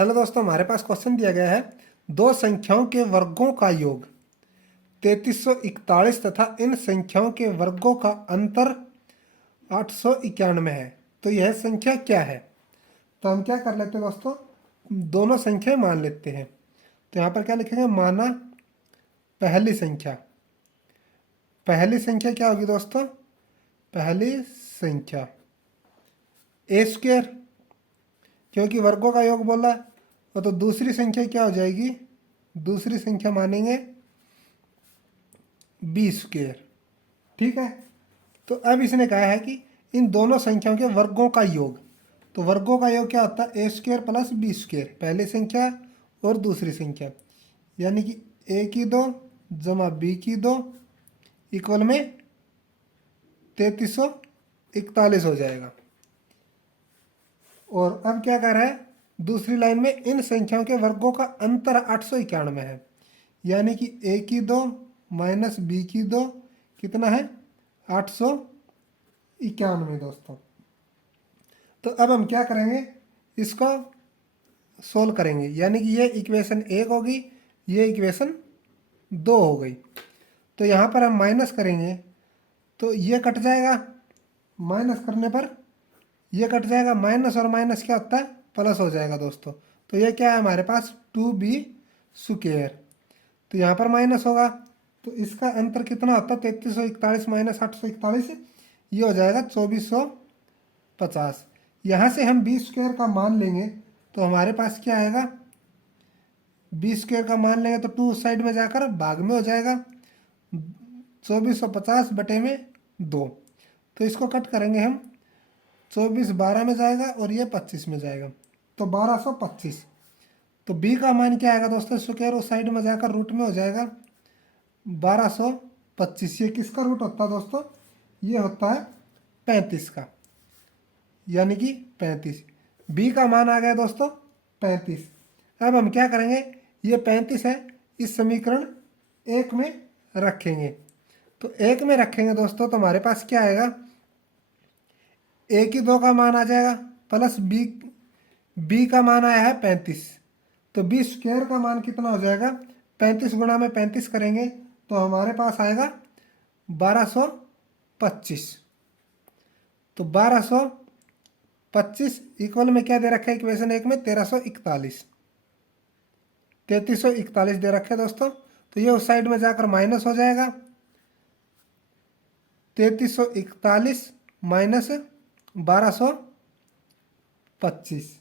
Hello दोस्तों, हमारे पास question दिया गया है दो संख्याओं के वर्गों का योग 3341 तथा इन संख्याओं के वर्गों का अंतर 891 है। तो यह संख्या क्या है? तो हम क्या कर लेते हैं दोस्तों, दोनों संख्या मान लेते हैं। तो यहाँ पर क्या लिखेंगे, माना पहली संख्या। पहली संख्या क्या होगी दोस्तों? पहली संख्या ए स्क्वायर, क्योंकि वर्गों का योग बोला है। तो दूसरी संख्या क्या हो जाएगी? दूसरी संख्या मानेंगे बी स्क्वायर। ठीक है। तो अब इसने कहा है कि इन दोनों संख्याओं के वर्गों का योग। तो वर्गों का योग क्या होता है? ए स्क्वायर प्लस बी स्क्वायर, पहली संख्या और दूसरी संख्या, यानी कि ए की 2 जमा बी की 2 इक्वल में 3341 हो जाएगा। और अब क्या कर रहा है, दूसरी लाइन में इन संख्याओं के वर्गों का अंतर 891 है, यानी कि ए की 2 माइनस बी की 2 कितना है? 891 दोस्तों। तो अब हम क्या करेंगे, इसको सोल्व करेंगे, यानी कि ये इक्वेशन 1 होगी, ये इक्वेशन 2 हो गई। तो यहाँ पर हम माइनस करेंगे तो ये कट जाएगा, माइनस करने पर ये कट जाएगा। माइनस और माइनस क्या होता है? प्लस हो जाएगा दोस्तों। तो ये क्या है हमारे पास? 2b square. तो यहाँ पर माइनस होगा तो इसका अंतर कितना होता है? 3341 माइनस 841, ये हो जाएगा 2450। यहाँ से हम बी स्क्वायर का मान लेंगे तो हमारे पास क्या आएगा? बी स्क्वायर का मान लेंगे तो 2 साइड में जाकर भाग में हो जाएगा, 2450 बटे में 2। तो इसको कट करेंगे हम, 24 12 में जाएगा और ये 25 में जाएगा, तो 1225। तो b का मान क्या आएगा दोस्तों? स्क्वायर उस साइड में जाकर रूट में हो जाएगा 1225। ये किसका रूट होता है दोस्तों? ये होता है 35 का, यानी कि 35। b का मान आ गया दोस्तों 35। अब हम क्या करेंगे, ये 35 है, इस समीकरण 1 में रखेंगे। तो 1 में रखेंगे दोस्तों तो हमारे पास क्या आएगा? ए की 2 का मान आ जाएगा प्लस बी का मान आया है 35। तो बी स्क्वायर का मान कितना हो जाएगा? 35 गुणा में 35 करेंगे तो हमारे पास आएगा 1225। तो 1225 इक्वल में क्या दे रखा है इक्वेशन 1 में? 3341 दे रखे दोस्तों। तो ये उस साइड में जाकर माइनस हो जाएगा, 3341 माइनस 1225।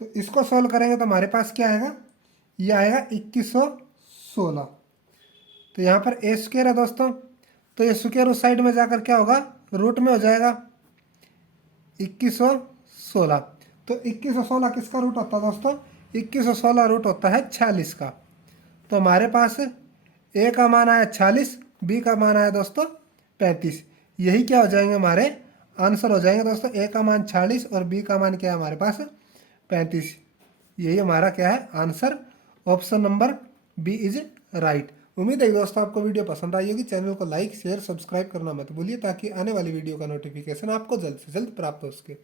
तो इसको सोल्व करेंगे तो हमारे पास क्या आएगा? ये आएगा 2116। तो यहाँ पर ए स्क्वायर है दोस्तों, तो ये स्क्वायर उस साइड में जाकर क्या होगा? रूट में हो जाएगा 2116। तो 2116 किसका रूट होता है दोस्तों? 2116 रूट होता है 46 का। तो हमारे पास ए का मान आया 46, बी का मान आया दोस्तों 35। यही क्या हो जाएंगे? हमारे आंसर हो जाएंगे दोस्तों। ए का मान 46 और बी का मान क्या है हमारे पास? 35। यही हमारा क्या है answer? Option number B is right. उम्मीद है दोस्तों आपको वीडियो पसंद आई होगी। चैनल को लाइक शेयर सब्सक्राइब करना मत भूलिए ताकि आने वाली वीडियो का नोटिफिकेशन आपको जल्द से जल्द प्राप्त हो सके।